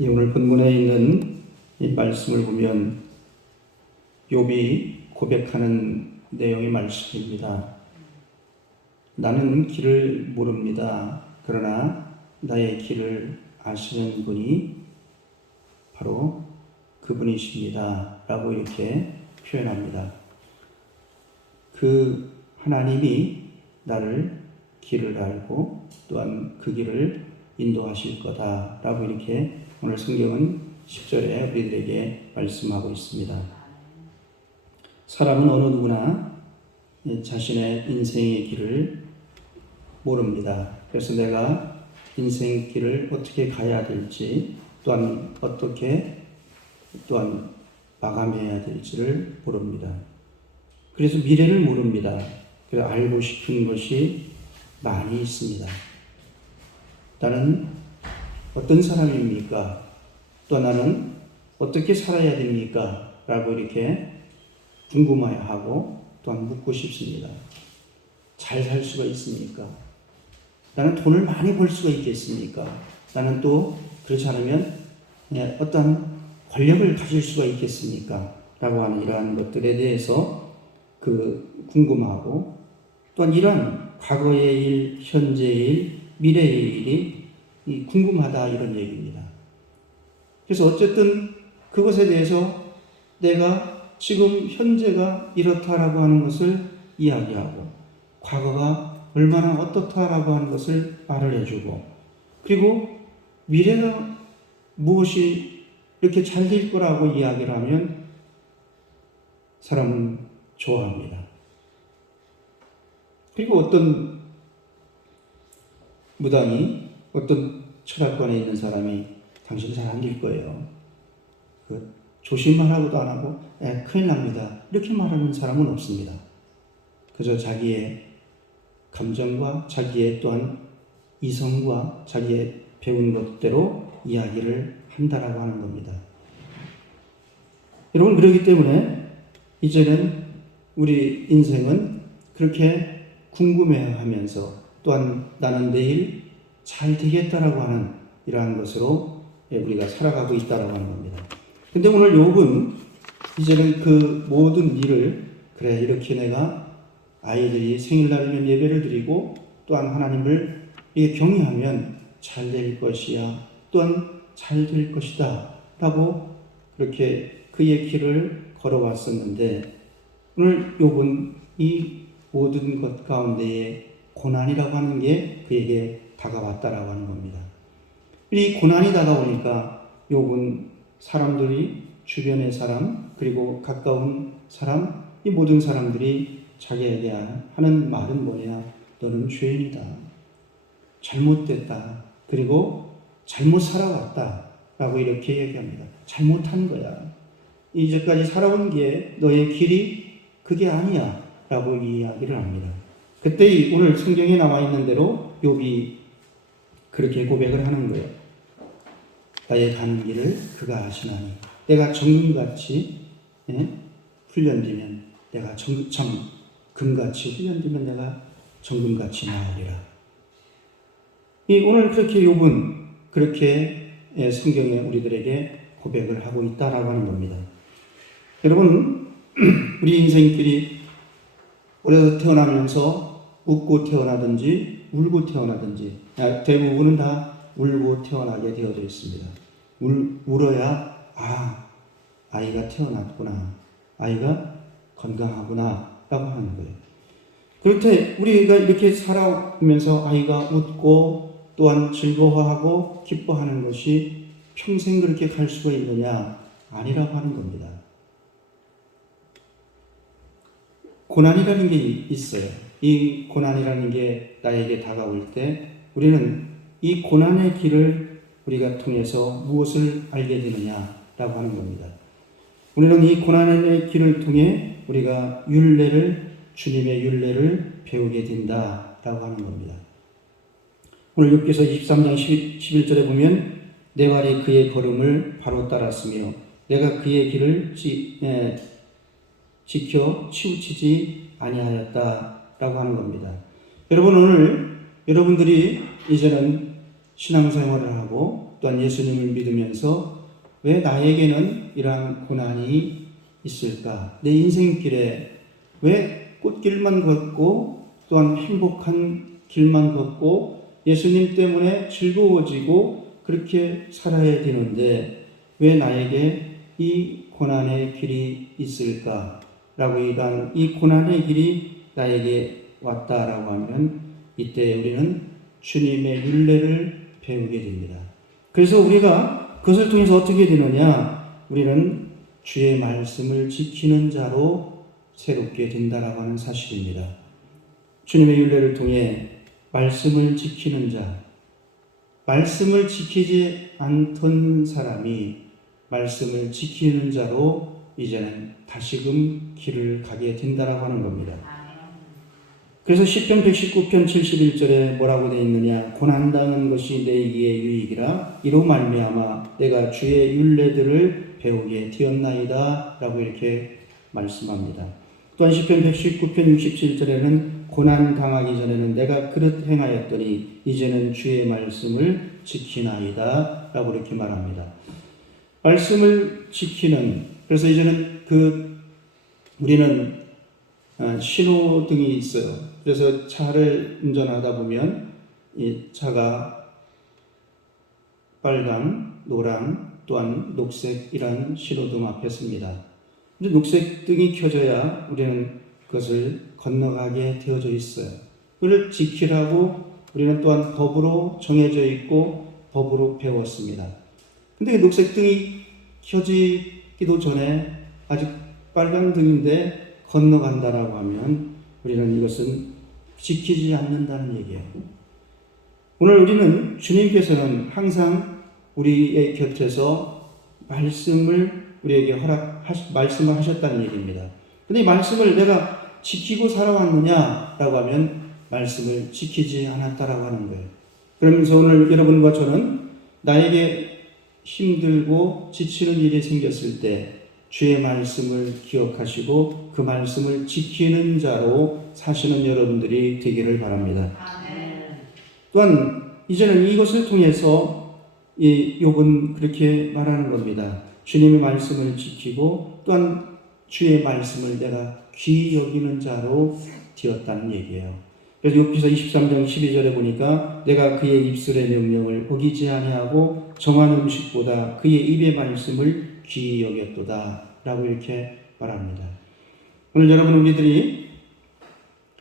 오늘 본문에 있는 이 말씀을 보면 욥이 고백하는 내용의 말씀입니다. 나는 길을 모릅니다. 그러나 나의 길을 아시는 분이 바로 그분이십니다. 라고 이렇게 표현합니다. 그 하나님이 나를 길을 알고 또한 그 길을 인도하실 거다. 라고 이렇게 오늘 성경은 10절에 우리들에게 말씀하고 있습니다. 사람은 어느 누구나 자신의 인생의 길을 모릅니다. 그래서 내가 인생 길을 어떻게 가야 될지 또한 어떻게 마감해야 될지를 모릅니다. 그래서 미래를 모릅니다. 그래서 알고 싶은 것이 많이 있습니다. 나는 어떤 사람입니까? 또 나는 어떻게 살아야 됩니까? 라고 이렇게 궁금해하고 또한 묻고 싶습니다. 잘 살 수가 있습니까? 나는 돈을 많이 벌 수가 있겠습니까? 나는 또 그렇지 않으면 어떤 권력을 가질 수가 있겠습니까? 라고 하는 이러한 것들에 대해서 궁금하고 또한 이런 과거의 일, 현재의 일, 미래의 일이 궁금하다 이런 얘기입니다. 그래서 어쨌든 그것에 대해서 내가 지금 현재가 이렇다라고 하는 것을 이야기하고 과거가 얼마나 어떻다라고 하는 것을 말을 해주고 그리고 미래가 무엇이 이렇게 잘 될 거라고 이야기를 하면 사람은 좋아합니다. 그리고 어떤 무당이 어떤 철학관에 있는 사람이 당신 잘 안 될 거예요. 조심만 하고도 안 하고 큰일 납니다. 이렇게 말하는 사람은 없습니다. 그저 자기의 감정과 자기의 또한 이성과 자기의 배운 것대로 이야기를 한다라고 하는 겁니다. 여러분 그렇기 때문에 이제는 우리 인생은 그렇게 궁금해하면서 또한 나는 내일 잘 되겠다라고 하는 이러한 것으로 우리가 살아가고 있다라고 하는 겁니다. 근데 오늘 욥은 이제는 그 모든 일을 그래 이렇게 내가 아이들이 생일날이면 예배를 드리고 또한 하나님을 경외하면 잘 될 것이야 또한 잘 될 것이다 라고 그렇게 그의 길을 걸어왔었는데 오늘 욥은 이 모든 것 가운데에 고난이라고 하는 게 그에게 다가왔다라고 하는 겁니다. 이 고난이 다가오니까 욥은 사람들이 주변의 사람 그리고 가까운 사람 이 모든 사람들이 자기에게 하는 말은 뭐냐? 너는 죄인이다. 잘못됐다. 그리고 잘못 살아왔다. 라고 이렇게 얘기합니다. 잘못한 거야. 이제까지 살아온 게 너의 길이 그게 아니야. 라고 이야기를 합니다. 그때 오늘 성경에 나와 있는 대로 욥이 그렇게 고백을 하는 거예요. 나의 가는 길을 그가 아시나니 내가 정금같이 훈련되면 내가 금같이 훈련되면 내가 정금같이 나으리라. 오늘 그렇게 욥은 그렇게 성경에 우리들에게 고백을 하고 있다라고 하는 겁니다. 여러분 우리 인생길이 어려서 태어나면서 웃고 태어나든지 울고 태어나든지 대부분은 다 울고 태어나게 되어져 있습니다. 울어야 아이가 태어났구나 아이가 건강하구나 라고 하는 거예요. 그럴 때 우리가 이렇게 살아오면서 아이가 웃고 또한 즐거워하고 기뻐하는 것이 평생 그렇게 갈 수가 있느냐? 아니라고 하는 겁니다. 고난이라는 게 있어요. 이 고난이라는 게 나에게 다가올 때 우리는 이 고난의 길을 우리가 통해서 무엇을 알게 되느냐라고 하는 겁니다. 우리는 이 고난의 길을 통해 우리가 주님의 율례를 배우게 된다라고 하는 겁니다. 오늘 욥기서 23장 11절에 보면 내 발이 그의 걸음을 바로 따랐으며 내가 그의 길을 지켜 치우치지 아니하였다라고 하는 겁니다. 여러분 오늘 여러분들이 이제는 신앙생활을 하고 또한 예수님을 믿으면서 왜 나에게는 이러한 고난이 있을까? 내 인생길에 왜 꽃길만 걷고 또한 행복한 길만 걷고 예수님 때문에 즐거워지고 그렇게 살아야 되는데 왜 나에게 이 고난의 길이 있을까? 라고 이 고난의 길이 나에게 왔다라고 하면 이때 우리는 주님의 율례를 배우게 됩니다. 그래서 우리가 그것을 통해서 어떻게 되느냐? 우리는 주의 말씀을 지키는 자로 새롭게 된다라고 하는 사실입니다. 주님의 율례를 통해 말씀을 지키는 자, 말씀을 지키지 않던 사람이 말씀을 지키는 자로 이제는 다시금 길을 가게 된다라고 하는 겁니다. 그래서 시편 119편 71절에 뭐라고 되어 있느냐? 고난당한 것이 내게 유익이라 이로 말미암아 내가 주의 율례들을 배우게 되었나이다 라고 이렇게 말씀합니다. 또한 시편 119편 67절에는 고난 당하기 전에는 내가 그릇 행하였더니 이제는 주의 말씀을 지키나이다 라고 이렇게 말합니다. 말씀을 지키는, 그래서 이제는 우리는 신호등이 있어요. 그래서 차를 운전하다 보면 이 차가 빨강, 노랑, 또한 녹색 이런 신호등 앞에 섭니다. 근데 녹색 등이 켜져야 우리는 그것을 건너가게 되어져 있어요. 그걸 지키라고 우리는 또한 법으로 정해져 있고 법으로 배웠습니다. 근데 녹색 등이 켜지기도 전에 아직 빨간 등인데 건너간다라고 하면 우리는 이것은 지키지 않는다는 얘기예요. 오늘 우리는 주님께서는 항상 우리의 곁에서 말씀을 우리에게 말씀을 하셨다는 얘기입니다. 근데 이 말씀을 내가 지키고 살아왔느냐라고 하면 말씀을 지키지 않았다라고 하는 거예요. 그러면서 오늘 여러분과 저는 나에게 힘들고 지치는 일이 생겼을 때 주의 말씀을 기억하시고 그 말씀을 지키는 자로 사시는 여러분들이 되기를 바랍니다. 아멘. 또한 이제는 이것을 통해서 욥은 그렇게 말하는 겁니다. 주님의 말씀을 지키고 또한 주의 말씀을 내가 귀히 여기는 자로 되었다는 얘기예요. 그래서 욥기서 23장 12절에 보니까 내가 그의 입술의 명령을 어기지 아니하고 정한 음식보다 그의 입의 말씀을 귀히 여겼도다 라고 이렇게 말합니다. 오늘 여러분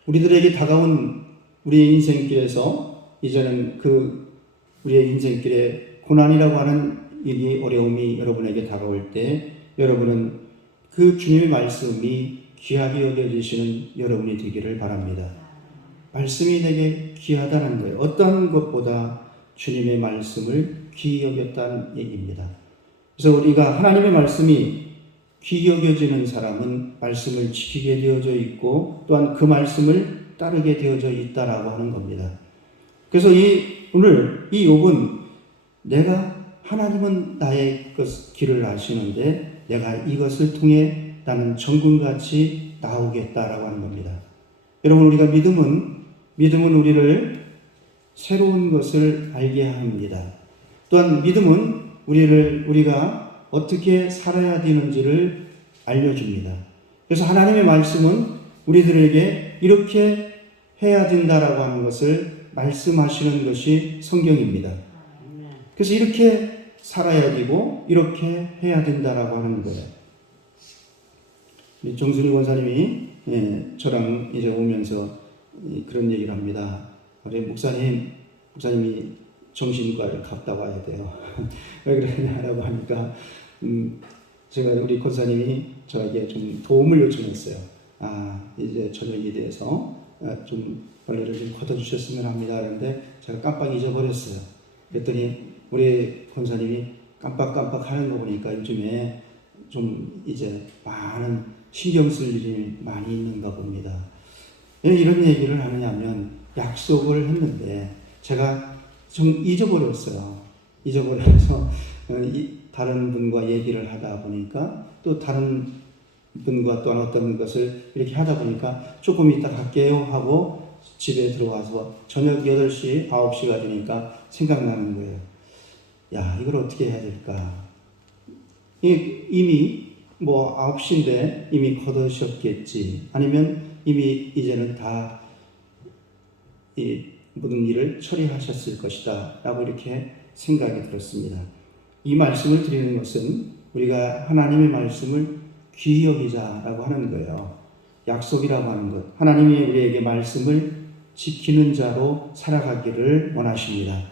우리들에게 다가온 우리의 인생길에서 이제는 우리의 인생길에 고난이라고 하는 이 어려움이 여러분에게 다가올 때 여러분은 그 주님의 말씀이 귀하게 여겨지시는 여러분이 되기를 바랍니다. 말씀이 내게 귀하다는 거예요. 어떤 것보다 주님의 말씀을 귀히 여겼다는 얘기입니다. 그래서 우리가 하나님의 말씀이 귀히 여겨지는 사람은 말씀을 지키게 되어져 있고 또한 그 말씀을 따르게 되어져 있다라고 하는 겁니다. 그래서 오늘 이 욥은 하나님은 나의 길을 아시는데 내가 이것을 통해 나는 정금같이 나오겠다라고 하는 겁니다. 여러분 우리가 믿음은 우리를 새로운 것을 알게 합니다. 또한 믿음은 우리가 어떻게 살아야 되는지를 알려줍니다. 그래서 하나님의 말씀은 우리들에게 이렇게 해야 된다라고 하는 것을 말씀하시는 것이 성경입니다. 그래서 이렇게 살아야 되고 이렇게 해야 된다라고 하는 거예요. 정순이 권사님이 저랑 이제 오면서 그런 얘기를 합니다. 우리 목사님이 정신과를 갔다 와야 돼요. 왜 그러냐라고 하니까 제가 우리 권사님이 저에게 좀 도움을 요청했어요. 이제 저녁에 대해서 좀 벌레를 좀 걷어주셨으면 합니다. 그런데 제가 깜빡 잊어버렸어요. 그랬더니 우리 권사님이 깜빡깜빡 하는 거 보니까 요즘에 좀 이제 많은 신경 쓸 일이 많이 있는가 봅니다. 왜 이런 얘기를 하느냐면 약속을 했는데 제가 좀 잊어버렸어요. 잊어버려서 다른 분과 얘기를 하다 보니까 또 다른 분과 또 어떤 것을 이렇게 하다 보니까 조금 이따 갈게요 하고 집에 들어와서 저녁 8시, 9시가 되니까 생각나는 거예요. 야, 이걸 어떻게 해야 될까? 이미 뭐 9시인데 이미 거두셨겠지. 아니면 이미 이제는 다 이 모든 일을 처리하셨을 것이다. 라고 이렇게 생각이 들었습니다. 이 말씀을 드리는 것은 우리가 하나님의 말씀을 귀히 여기자라고 하는 거예요. 약속이라고 하는 것. 하나님이 우리에게 말씀을 지키는 자로 살아가기를 원하십니다.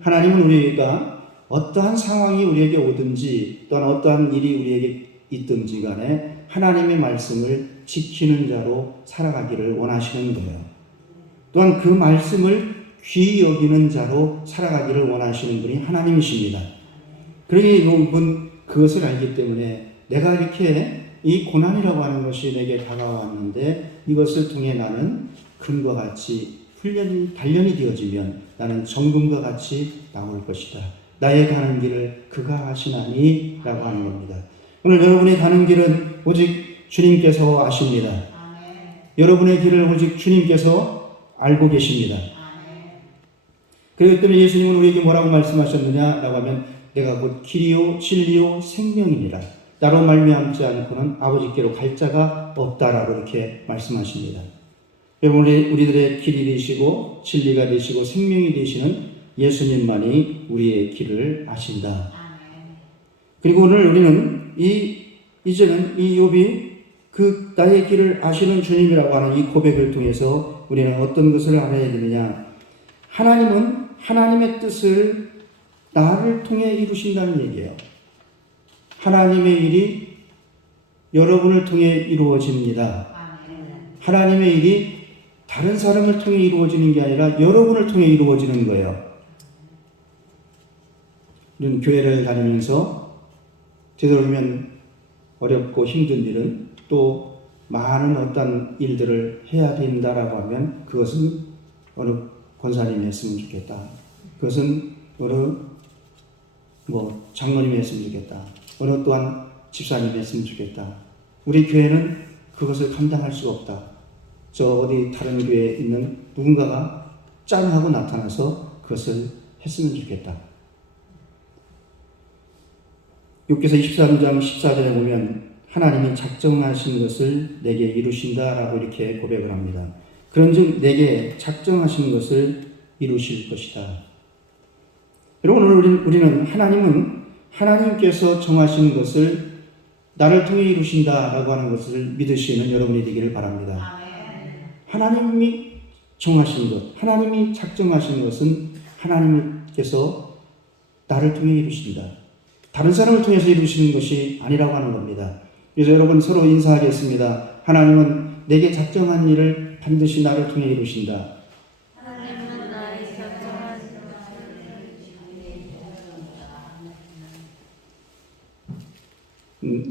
하나님은 우리가 어떠한 상황이 우리에게 오든지 또한 어떠한 일이 우리에게 있든지 간에 하나님의 말씀을 지키는 자로 살아가기를 원하시는 거예요. 또한 그 말씀을 귀히 여기는 자로 살아가기를 원하시는 분이 하나님이십니다. 그러니 여러분 그것을 알기 때문에 내가 이렇게 이 고난이라고 하는 것이 내게 다가왔는데 이것을 통해 나는 금과 같이 단련이 되어지면 나는 정금과 같이 나올 것이다. 나의 가는 길을 그가 하시나니 라고 하는 겁니다. 오늘 여러분이 가는 길은 오직 주님께서 아십니다. 여러분의 길을 오직 주님께서 알고 계십니다. 그렇기 때문에 예수님은 우리에게 뭐라고 말씀하셨느냐 라고 하면 내가 곧 길이요 진리요 생명이니라. 나로 말미암지 않고는 아버지께로 갈 자가 없다라고 이렇게 말씀하십니다. 여러분 우리들의 길이 되시고 진리가 되시고 생명이 되시는 예수님만이 우리의 길을 아신다. 그리고 오늘 우리는 이제는 이 욥이 그 나의 길을 아시는 주님이라고 하는 이 고백을 통해서 우리는 어떤 것을 알아야 되느냐? 하나님은 하나님의 뜻을 나를 통해 이루신다는 얘기예요. 하나님의 일이 여러분을 통해 이루어집니다. 하나님의 일이 다른 사람을 통해 이루어지는 게 아니라 여러분을 통해 이루어지는 거예요. 우리는 교회를 다니면서 되도록이면 어렵고 힘든 일은 또 많은 어떤 일들을 해야 된다라고 하면 그것은 어느 권사님이 했으면 좋겠다. 그것은 어느 장로님이 했으면 좋겠다. 어느 또한 집사님이 했으면 좋겠다. 우리 교회는 그것을 감당할 수가 없다. 저 어디 다른 교회에 있는 누군가가 짠 하고 나타나서 그것을 했으면 좋겠다. 욥기서 23장 14절에 보면 하나님이 작정하신 것을 내게 이루신다라고 이렇게 고백을 합니다. 그런즉 내게 작정하신 것을 이루실 것이다. 여러분 오늘 우리는 하나님은 하나님께서 정하신 것을 나를 통해 이루신다라고 하는 것을 믿으시는 여러분이 되기를 바랍니다. 하나님이 정하신 것, 하나님이 작정하신 것은 하나님께서 나를 통해 이루신다. 다른 사람을 통해서 이루시는 것이 아니라고 하는 겁니다. 그래서 여러분 서로 인사하겠습니다. 하나님은 내게 작정한 일을 반드시 나를 통해 이루신다. 하나님은 나의 작정한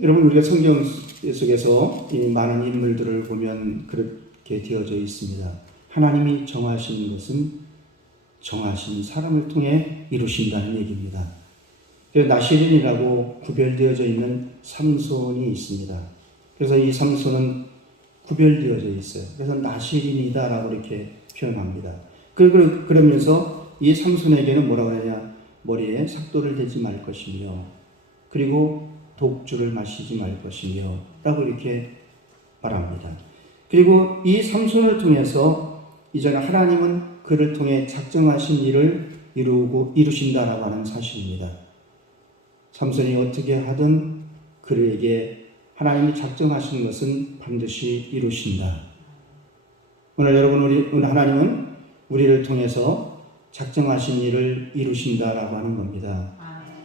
여러분 우리가 성경 속에서 이 많은 인물들을 보면 그렇게 되어져 있습니다. 하나님이 정하신 것은 정하신 사람을 통해 이루신다는 얘기입니다. 그래서 나시린이라고 구별되어져 있는 삼손이 있습니다. 그래서 이 삼손은 구별되어져 있어요. 그래서 나시린이다라고 이렇게 표현합니다. 그러면서 이 삼손에게는 뭐라고 하냐? 머리에 삭도를 대지 말 것이며, 그리고 독주를 마시지 말 것이며, 라고 이렇게 말합니다. 그리고 이 삼손을 통해서 이제는 하나님은 그를 통해 작정하신 일을 이루신다라고 하는 사실입니다. 삼손이 어떻게 하든 그에게 하나님이 작정하신 것은 반드시 이루신다. 오늘 오늘 하나님은 우리를 통해서 작정하신 일을 이루신다라고 하는 겁니다.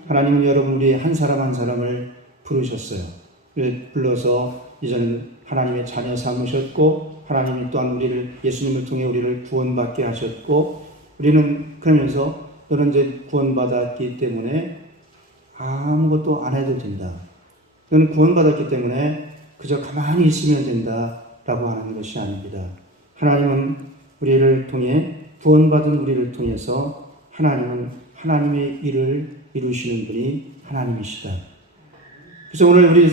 하나님은 여러분 우리 한 사람 한 사람을 부르셨어요. 불러서 이제는 하나님의 자녀 삼으셨고 하나님이 또한 예수님을 통해 우리를 구원받게 하셨고 우리는 그러면서 너는 이제 구원받았기 때문에 아무것도 안 해도 된다. 너는 구원받았기 때문에 그저 가만히 있으면 된다라고 하는 것이 아닙니다. 하나님은 우리를 통해 구원받은 우리를 통해서 하나님은 하나님의 일을 이루시는 분이 하나님이시다. 그래서 오늘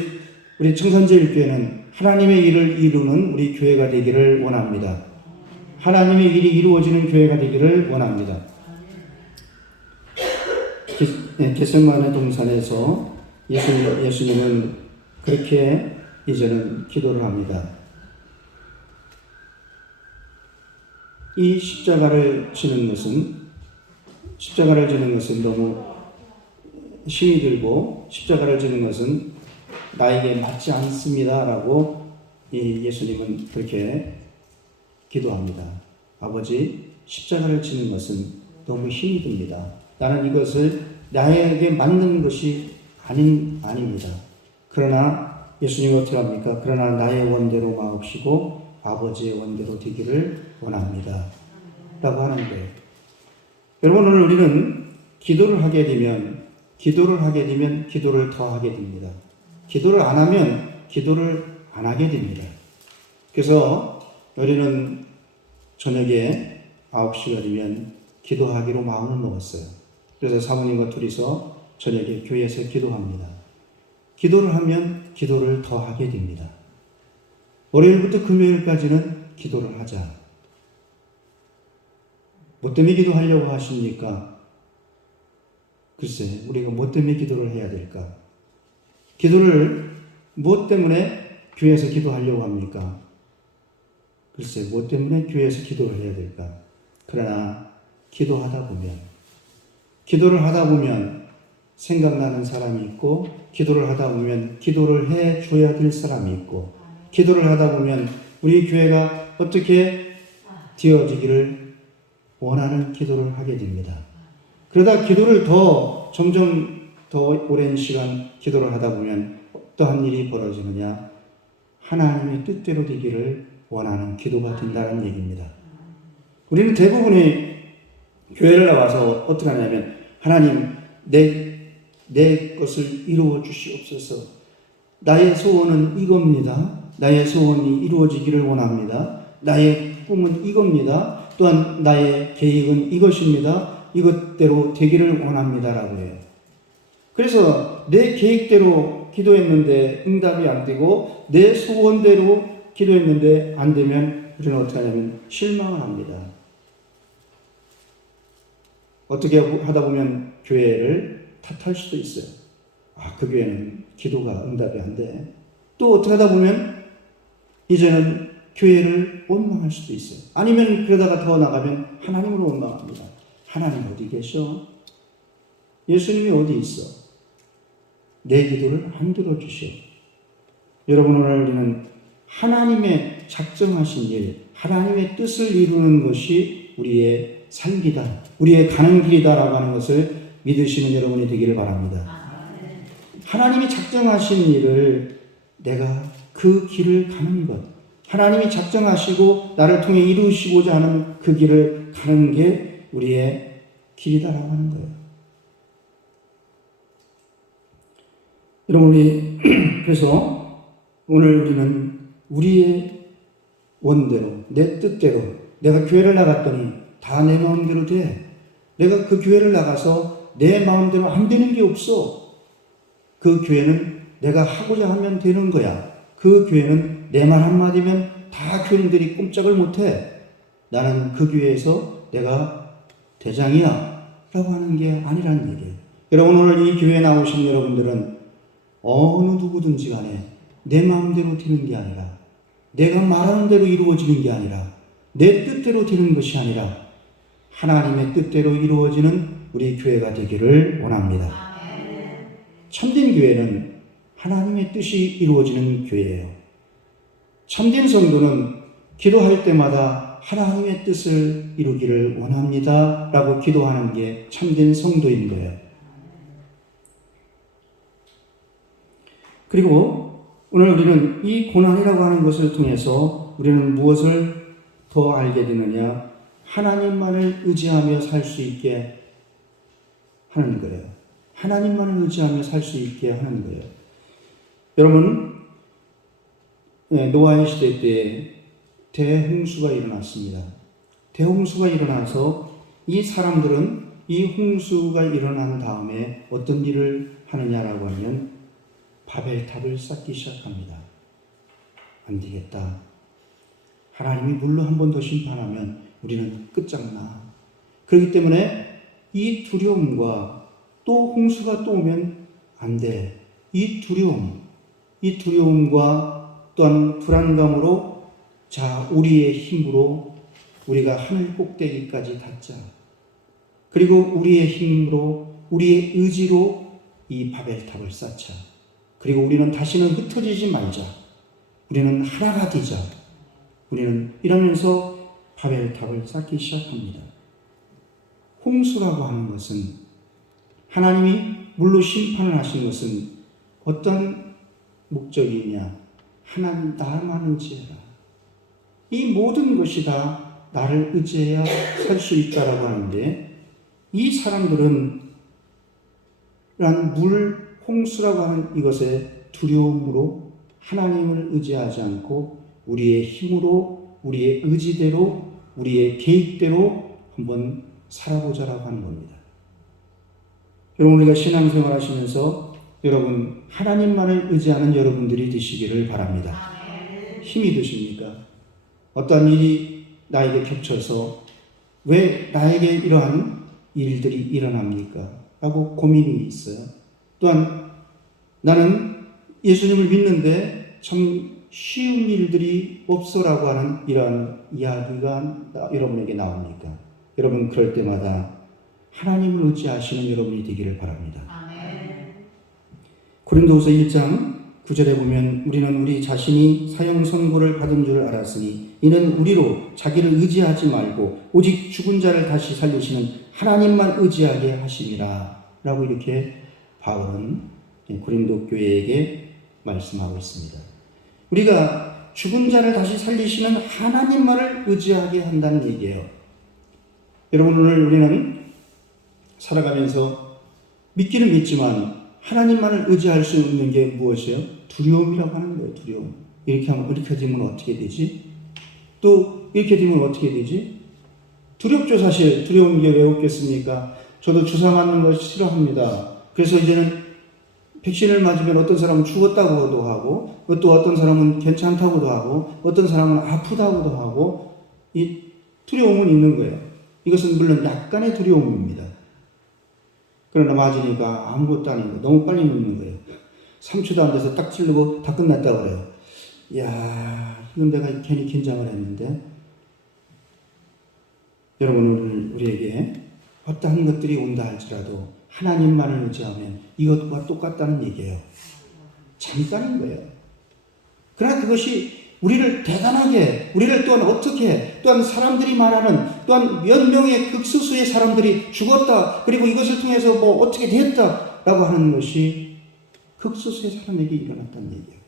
우리 청산제일교회는 하나님의 일을 이루는 우리 교회가 되기를 원합니다. 하나님의 일이 이루어지는 교회가 되기를 원합니다. 겟세마네 동산에서 예수님은 그렇게 이제는 기도를 합니다. 이 십자가를 지는 것은 너무 힘이 들고 십자가를 지는 것은 나에게 맞지 않습니다라고 예수님은 그렇게 기도합니다. 아버지, 십자가를 지는 것은 너무 힘이 듭니다. 나는 이것을 나에게 맞는 것이 아닙니다. 그러나 예수님은 어떻게 합니까? 그러나 나의 원대로 마옵시고 아버지의 원대로 되기를 원합니다. 라고 하는 거예요. 여러분, 오늘 우리는 기도를 하게 되면 기도를 더 하게 됩니다. 기도를 안 하면 기도를 안 하게 됩니다. 그래서 우리는 저녁에 9시가 되면 기도하기로 마음을 먹었어요. 그래서 사모님과 둘이서 저녁에 교회에서 기도합니다. 기도를 하면 기도를 더 하게 됩니다. 월요일부터 금요일까지는 기도를 하자. 뭐 때문에 기도하려고 하십니까? 글쎄, 우리가 뭐 때문에 기도를 해야 될까? 기도를 뭐 때문에 교회에서 기도하려고 합니까? 글쎄, 뭐 때문에 교회에서 기도를 해야 될까? 그러나 기도를 하다 보면 생각나는 사람이 있고, 기도를 하다 보면 기도를 해줘야 될 사람이 있고, 기도를 하다 보면 우리 교회가 어떻게 되어지기를 원하는 기도를 하게 됩니다. 그러다 기도를 점점 더 오랜 시간 기도를 하다 보면 어떠한 일이 벌어지느냐? 하나님의 뜻대로 되기를 원하는 기도가 된다는 얘기입니다. 우리는 대부분의 교회를 나와서 어떻게 하냐면, 하나님, 내 것을 이루어 주시옵소서. 나의 소원은 이겁니다. 나의 소원이 이루어지기를 원합니다. 나의 꿈은 이겁니다. 또한 나의 계획은 이것입니다. 이것대로 되기를 원합니다라고 해요. 그래서 내 계획대로 기도했는데 응답이 안 되고 내 소원대로 기도했는데 안 되면 우리는 어떻게 하냐면 실망을 합니다. 어떻게 하다 보면 교회를 탓할 수도 있어요. 그 교회는 기도가 응답이 안 돼. 또 어떻게 하다 보면 이제는 교회를 원망할 수도 있어요. 아니면 그러다가 더 나가면 하나님으로 원망합니다. 하나님 어디 계셔? 예수님이 어디 있어? 내 기도를 안 들어주시오. 여러분, 오늘 우리는 하나님의 작정하신 일, 하나님의 뜻을 이루는 것이 우리의 삶이다, 우리의 가는 길이다라고 하는 것을 믿으시는 여러분이 되기를 바랍니다. 하나님이 작정하신 일을 내가 그 길을 가는 것, 하나님이 작정하시고 나를 통해 이루시고자 하는 그 길을 가는 게 우리의 길이다라고 하는 거예요. 여러분, 그래서 오늘 우리는 우리의 원대로, 내 뜻대로, 내가 교회를 나갔더니 다 내 마음대로 돼. 내가 그 교회를 나가서 내 마음대로 안 되는 게 없어. 그 교회는 내가 하고자 하면 되는 거야. 그 교회는 내 말 한마디면 다 교인들이 꼼짝을 못해. 나는 그 교회에서 내가 대장이야 라고 하는 게 아니라는 얘기예요. 여러분, 오늘 이 교회에 나오신 여러분들은 어느 누구든지 간에 내 마음대로 되는 게 아니라, 내가 말하는 대로 이루어지는 게 아니라, 내 뜻대로 되는 것이 아니라 하나님의 뜻대로 이루어지는 우리 교회가 되기를 원합니다. 참된 교회는 하나님의 뜻이 이루어지는 교회예요. 참된 성도는 기도할 때마다 하나님의 뜻을 이루기를 원합니다 라고 기도하는 게 참된 성도인 거예요. 그리고 오늘 우리는 이 고난이라고 하는 것을 통해서 우리는 무엇을 더 알게 되느냐? 하나님만을 의지하며 살 수 있게 하는 거예요. 하나님만을 의지하며 살 수 있게 하는 거예요. 여러분, 노아의 시대 때 대홍수가 일어났습니다. 대홍수가 일어나서 이 사람들은 이 홍수가 일어난 다음에 어떤 일을 하느냐라고 하면 바벨탑을 쌓기 시작합니다. 안 되겠다. 하나님이 물로 한 번 더 심판하면 우리는 끝장나. 그렇기 때문에 이 두려움과 또 홍수가 또 오면 안 돼. 이 두려움과 또한 불안감으로 자, 우리의 힘으로 우리가 하늘 꼭대기까지 닿자. 그리고 우리의 힘으로, 우리의 의지로 이 바벨탑을 쌓자. 그리고 우리는 다시는 흩어지지 말자. 우리는 하나가 되자. 우리는 이러면서 바벨탑을 쌓기 시작합니다. 홍수라고 하는 것은 하나님이 물로 심판을 하신 것은 어떤 목적이냐? 하나님 나만 의지해라. 이 모든 것이 다 나를 의지해야 살 수 있다라고 하는데 이 사람들은 물 홍수라고 하는 이것의 두려움으로 하나님을 의지하지 않고 우리의 힘으로, 우리의 의지대로, 우리의 계획대로 한번 살아보자라고 하는 겁니다. 여러분, 우리가 신앙생활 하시면서 여러분 하나님만을 의지하는 여러분들이 되시기를 바랍니다. 힘이 드십니까? 어떤 일이 나에게 겹쳐서 왜 나에게 이러한 일들이 일어납니까? 라고 고민이 있어요. 또한 나는 예수님을 믿는데 참 쉬운 일들이 없어라고 하는 이러한 이야기가 여러분에게 나옵니까? 여러분 그럴 때마다 하나님을 의지하시는 여러분이 되기를 바랍니다. 고린도후서 1장 9절에 보면 우리는 우리 자신이 사형 선고를 받은 줄 알았으니 이는 우리로 자기를 의지하지 말고 오직 죽은 자를 다시 살리시는 하나님만 의지하게 하심이라 라고 이렇게 바울은 고린도 교회에게 말씀하고 있습니다. 우리가 죽은 자를 다시 살리시는 하나님만을 의지하게 한다는 얘기예요. 여러분, 오늘 우리는 살아가면서 믿기는 믿지만 하나님만을 의지할 수 있는 게 무엇이에요? 두려움이라고 하는 거예요. 두려움. 이렇게 되면 어떻게 되지? 또 이렇게 되면 어떻게 되지? 두렵죠. 사실 두려운 게 왜 없겠습니까? 저도 주사 맞는 걸 싫어합니다. 그래서 이제는 백신을 맞으면 어떤 사람은 죽었다고도 하고 또 어떤 사람은 괜찮다고도 하고 어떤 사람은 아프다고도 하고 이 두려움은 있는 거예요. 이것은 물론 약간의 두려움입니다. 그러나 맞으니까 아무것도 아니고 너무 빨리 눕는 거예요. 3초도 안 돼서 딱 찌르고 다 끝났다고 그래요. 이야, 이건 내가 괜히 긴장을 했는데. 여러분, 오늘 우리에게 어떠한 것들이 온다 할지라도 하나님만을 의지하면 이것과 똑같다는 얘기예요. 잠깐인 거예요. 그러나 그것이 우리를 대단하게, 우리를 또한 어떻게, 또한 사람들이 말하는, 또한 몇 명의 극소수의 사람들이 죽었다, 그리고 이것을 통해서 뭐 어떻게 됐다라고 하는 것이 극소수의 사람에게 일어났다는 얘기예요.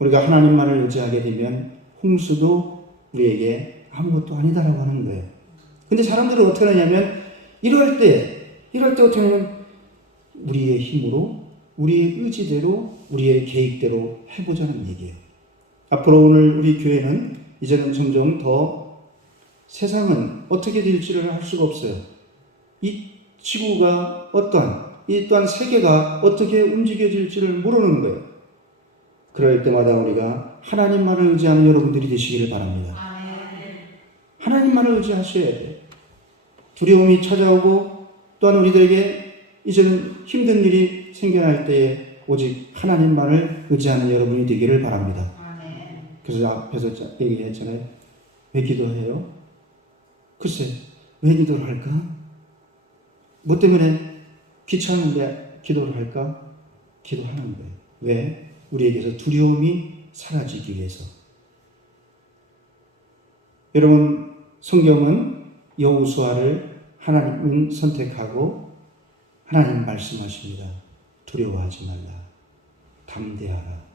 우리가 하나님만을 의지하게 되면 홍수도 우리에게 아무것도 아니다라고 하는 거예요. 근데 사람들은 어떻게 하냐면 이럴 때 어떻게 하냐면 우리의 힘으로, 우리의 의지대로, 우리의 계획대로 해보자는 얘기예요. 앞으로 오늘 우리 교회는 이제는 점점 더 세상은 어떻게 될지를 알 수가 없어요. 이 지구가 이 또한 세계가 어떻게 움직여질지를 모르는 거예요. 그럴 때마다 우리가 하나님만을 의지하는 여러분들이 되시기를 바랍니다. 하나님만을 의지하셔야 돼요. 두려움이 찾아오고 또한 우리들에게 이제는 힘든 일이 생겨날 때에 오직 하나님만을 의지하는 여러분이 되기를 바랍니다. 그래서 앞에서 얘기했잖아요. 왜 기도해요? 글쎄, 왜 기도를 할까? 뭐 때문에 귀찮은데 기도를 할까? 기도하는 거예요. 왜? 우리에게서 두려움이 사라지기 위해서. 여러분, 성경은 여호수아를 하나님은 선택하고 하나님 말씀하십니다. 두려워하지 말라. 담대하라.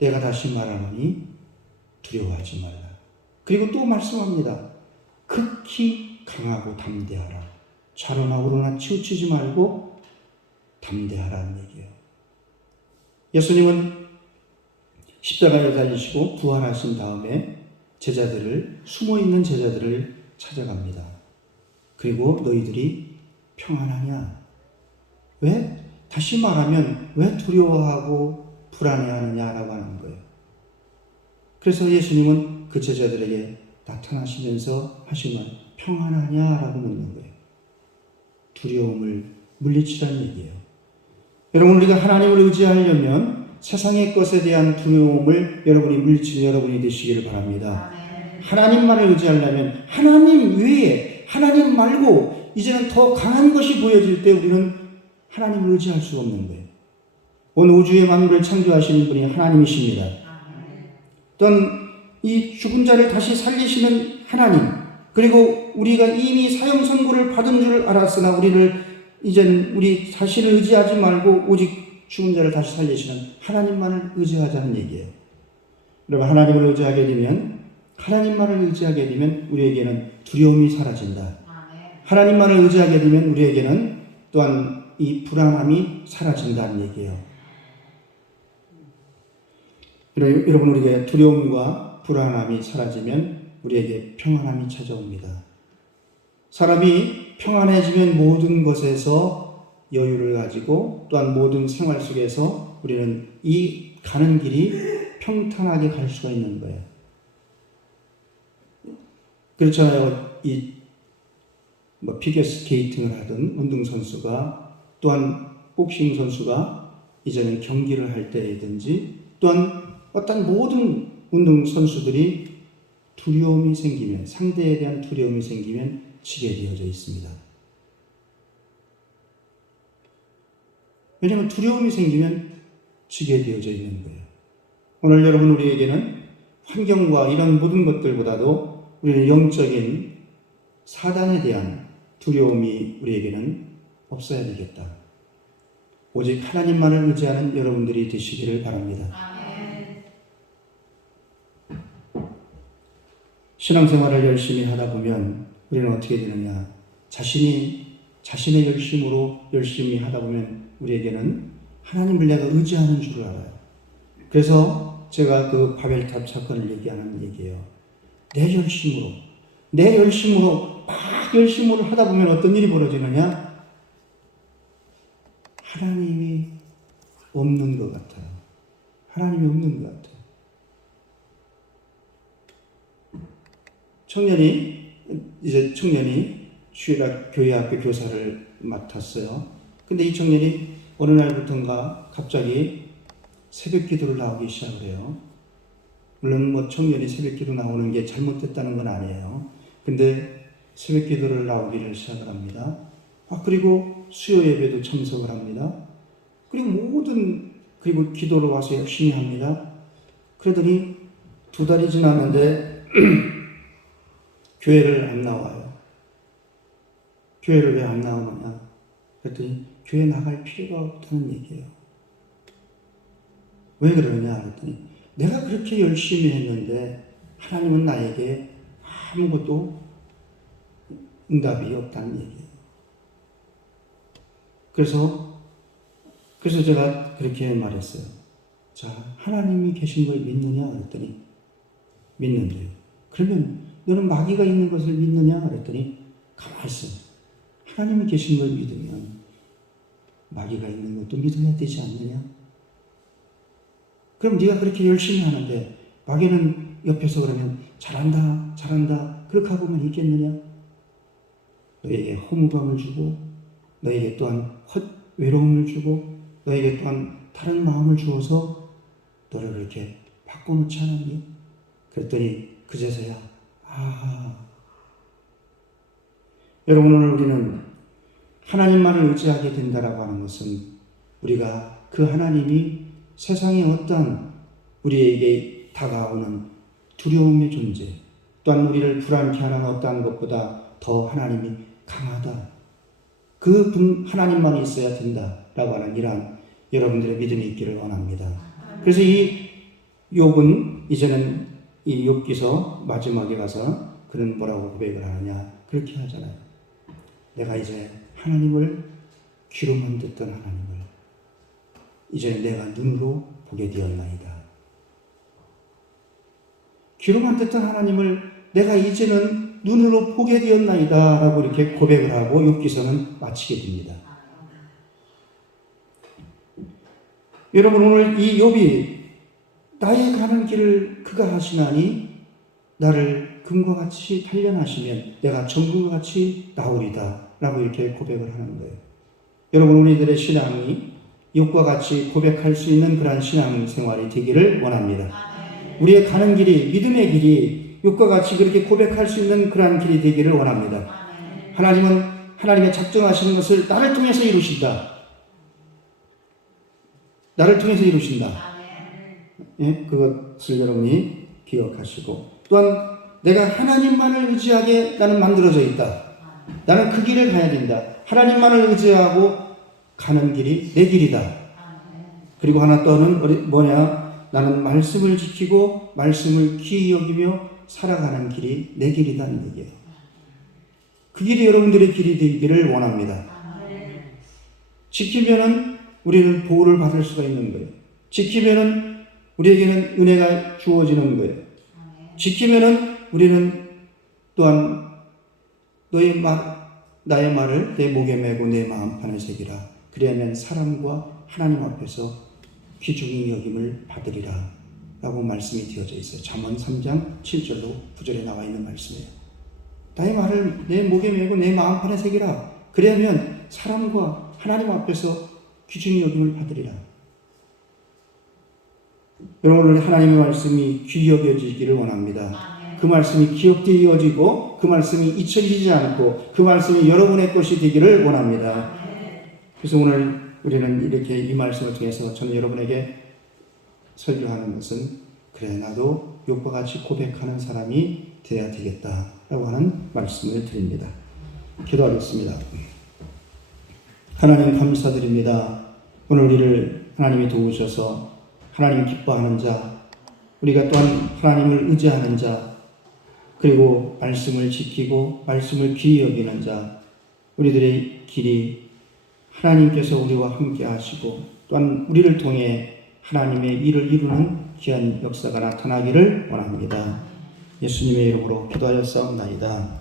내가 다시 말하노니 두려워하지 말라. 그리고 또 말씀합니다. 극히 강하고 담대하라. 좌로나 우로나 치우치지 말고 담대하라는 얘기예요. 예수님은 십자가에 달리시고 부활하신 다음에 숨어있는 제자들을 찾아갑니다. 그리고 너희들이 평안하냐? 왜? 다시 말하면 왜 두려워하고 불안해하느냐라고 하는 거예요. 그래서 예수님은 그 제자들에게 나타나시면서 하신 말 평안하냐라고 묻는 거예요. 두려움을 물리치라는 얘기예요. 여러분, 우리가 하나님을 의지하려면 세상의 것에 대한 두려움을 여러분이 물리치는 여러분이 되시기를 바랍니다. 하나님만을 의지하려면 하나님 외에, 하나님 말고 이제는 더 강한 것이 보여질 때 우리는 하나님을 의지할 수가 없는 거예요. 온 우주의 만물을 창조하시는 분이 하나님이십니다. 또한 이 죽은 자를 다시 살리시는 하나님, 그리고 우리가 이미 사형 선고를 받은 줄 알았으나 이젠 우리 자신을 의지하지 말고 오직 죽은 자를 다시 살리시는 하나님만을 의지하자는 얘기예요. 여러분, 하나님을 의지하게 되면, 하나님만을 의지하게 되면 우리에게는 두려움이 사라진다. 하나님만을 의지하게 되면 우리에게는 또한 이 불안함이 사라진다는 얘기예요. 여러분, 우리에게 두려움과 불안함이 사라지면 우리에게 평안함이 찾아옵니다. 사람이 평안해지면 모든 것에서 여유를 가지고 또한 모든 생활 속에서 우리는 이 가는 길이 평탄하게 갈 수가 있는 거예요. 그렇잖아요. 피겨 스케이팅을 하든 운동선수가 또한 복싱 선수가 이제는 경기를 할 때이든지 또한 어떤 모든 운동선수들이 두려움이 생기면, 상대에 대한 두려움이 생기면 지게 되어져 있습니다. 왜냐하면 두려움이 생기면 지게 되어져 있는 거예요. 오늘 여러분, 우리에게는 환경과 이런 모든 것들보다도 우리는 영적인 사단에 대한 두려움이 우리에게는 없어야 되겠다. 오직 하나님만을 의지하는 여러분들이 되시기를 바랍니다. 신앙생활을 열심히 하다 보면 우리는 어떻게 되느냐? 자신의 열심으로 열심히 하다 보면 우리에게는 하나님을 내가 의지하는 줄을 알아요. 그래서 제가 그 바벨탑 사건을 얘기하는 얘기예요. 내 열심으로 막 열심으로 하다 보면 어떤 일이 벌어지느냐? 하나님이 없는 것 같아요. 하나님이 없는 것 같아요. 청년이 주일학 교회 학교 교사를 맡았어요. 근데 이 청년이 어느 날부터인가 갑자기 새벽 기도를 나오기 시작을 해요. 물론 청년이 새벽 기도 나오는 게 잘못됐다는 건 아니에요. 근데 새벽 기도를 나오기를 시작을 합니다. 그리고 수요 예배도 참석을 합니다. 그리고 기도를 와서 열심히 합니다. 그러더니 2달이 지났는데 교회를 안 나와요. 교회를 왜 안 나오느냐? 그랬더니 교회 나갈 필요가 없다는 얘기예요. 왜 그러냐? 그랬더니 내가 그렇게 열심히 했는데 하나님은 나에게 아무것도 응답이 없다는 얘기예요. 그래서 제가 그렇게 말했어요. 자, 하나님이 계신 걸 믿느냐? 그랬더니 믿는데요. 그러면 너는 마귀가 있는 것을 믿느냐? 그랬더니 가만히 있어. 하나님이 계신 걸 믿으면 마귀가 있는 것도 믿어야 되지 않느냐? 그럼 네가 그렇게 열심히 하는데 마귀는 옆에서 그러면 잘한다 그렇게 하고만 있겠느냐? 너에게 허무감을 주고 너에게 또한 외로움을 주고 너에게 또한 다른 마음을 주어서 너를 그렇게 바꿔놓지 않았니? 그랬더니 그제서야 여러분, 오늘 우리는 하나님만을 의지하게 된다라고 하는 것은 우리가 그 하나님이 세상에 어떠한 우리에게 다가오는 두려움의 존재 또한 우리를 불안케 하는 어떠한 것보다 더 하나님이 강하다. 그 하나님만이 있어야 된다라고 하는 이러한 여러분들의 믿음이 있기를 원합니다. 그래서 이 욥은 이제는 이 욥기서 마지막에 가서 그는 뭐라고 고백을 하느냐? 그렇게 하잖아요. 내가 이제 하나님을 귀로만 듣던 하나님을 이제 내가 눈으로 보게 되었나이다. 귀로만 듣던 하나님을 내가 이제는 눈으로 보게 되었나이다 라고 이렇게 고백을 하고 욥기서는 마치게 됩니다. 여러분, 오늘 이 욥이 나의 가는 길을 그가 하시나니 나를 금과 같이 단련하시면 내가 정금과 같이 나오리다 라고 이렇게 고백을 하는 거예요. 여러분, 우리들의 신앙이 이웃과 같이 고백할 수 있는 그러한 신앙생활이 되기를 원합니다. 우리의 가는 길이, 믿음의 길이 이웃과 같이 그렇게 고백할 수 있는 그러한 길이 되기를 원합니다. 하나님은 하나님의 작정하시는 것을 나를 통해서 이루신다. 나를 통해서 이루신다. 예? 그것을 여러분이 기억하시고, 또한 내가 하나님만을 의지하게 나는 만들어져 있다. 나는 그 길을 가야 된다. 하나님만을 의지하고 가는 길이 내 길이다. 그리고 하나 또는 뭐냐? 나는 말씀을 지키고 말씀을 귀히 여기며 살아가는 길이 내 길이다는 얘기예요. 그 길이 여러분들의 길이 되기를 원합니다. 지키면은 우리는 보호를 받을 수가 있는 거예요. 지키면은 우리에게는 은혜가 주어지는 거예요. 지키면은 우리는 또한 나의 말을 내 목에 메고 내 마음판에 새기라. 그리하면 사람과 하나님 앞에서 귀중히 여김을 받으리라. 라고 말씀이 되어져 있어요. 잠언 3장 7절로 9절에 나와 있는 말씀이에요. 나의 말을 내 목에 메고 내 마음판에 새기라. 그리하면 사람과 하나님 앞에서 귀중히 여김을 받으리라. 여러분, 오늘 하나님의 말씀이 귀히 여겨지기를 원합니다. 그 말씀이 기억되어 이어지고 그 말씀이 잊혀지지 않고 그 말씀이 여러분의 것이 되기를 원합니다. 그래서 오늘 우리는 이렇게 이 말씀을 통해서 저는 여러분에게 설교하는 것은, 그래 나도 욥과 같이 고백하는 사람이 되어야 되겠다라고 하는 말씀을 드립니다. 기도하겠습니다. 하나님 감사드립니다. 오늘 우리를 하나님이 도우셔서 하나님 기뻐하는 자, 우리가 또한 하나님을 의지하는 자, 그리고 말씀을 지키고 말씀을 귀히 여기는 자, 우리들의 길이 하나님께서 우리와 함께 하시고 또한 우리를 통해 하나님의 일을 이루는 귀한 역사가 나타나기를 원합니다. 예수님의 이름으로 기도하였사옵나이다.